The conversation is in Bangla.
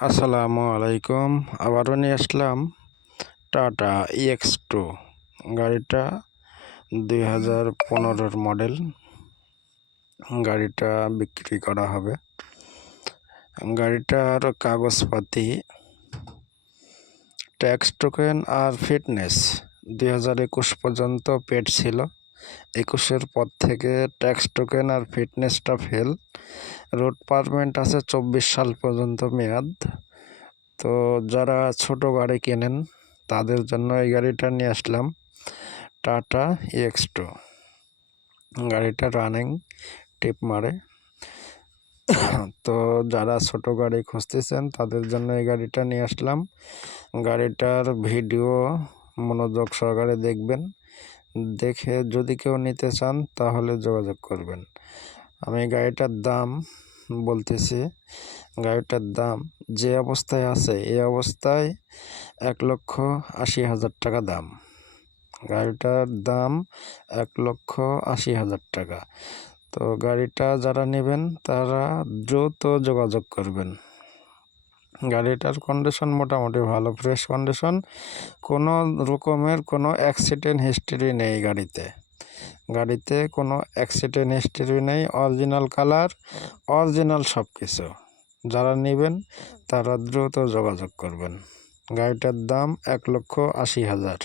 আসসালামু আলাইকুম। আবারও নিয়ে আসলাম টাটা EX2 গাড়িটা 2015-র মডেল। গাড়িটা বিক্রি করা হবে। গাড়িটার কাগজপাতি, ট্যাক্স টোকেন আর ফিটনেস 2021 পর্যন্ত পেড ছিল। 21-এর পর থেকে ট্যাক্স টোকেন আর ফিটনেসটা ফেল। রোড পারমিট আছে 24 সাল পর্যন্ত মেয়াদ। তো যারা ছোট গাড়ি কেনেন তাদের জন্য এই গাড়িটা নিয়ে আসলাম, টাটা EX2। গাড়িটা রানিং টিপ মারে। তো যারা ছোট গাড়ি খুঁজতেছেন তাদের জন্য এই গাড়িটা নিয়ে আসলাম। গাড়িটার ভিডিও মনোযোগ সহকারে দেখবেন, দেখে যদি কেউ নিতে চান তাহলে যোগাযোগ করবেন। আমি গাড়িটার দাম বলতেছি। গাড়িটার দাম যে অবস্থায় আছে এই অবস্থায় 1,80,000 টাকা দাম। গাড়িটার দাম 1,80,000 টাকা। তো গাড়িটা যারা নেবেন তারা দ্রুত যোগাযোগ করবেন। গাড়িটার কন্ডিশন মোটামুটি ভালো, ফ্রেশ কন্ডিশন। কোনো রকমের কোনো অ্যাক্সিডেন্ট হিস্ট্রি নেই গাড়িতে কোনো অ্যাক্সিডেন্ট হিস্ট্রি নেই। অরিজিনাল কালার, অরিজিনাল সব কিছু। যারা নেবেন তারা দ্রুত যোগাযোগ করবেন। গাড়িটার দাম 1,80,000।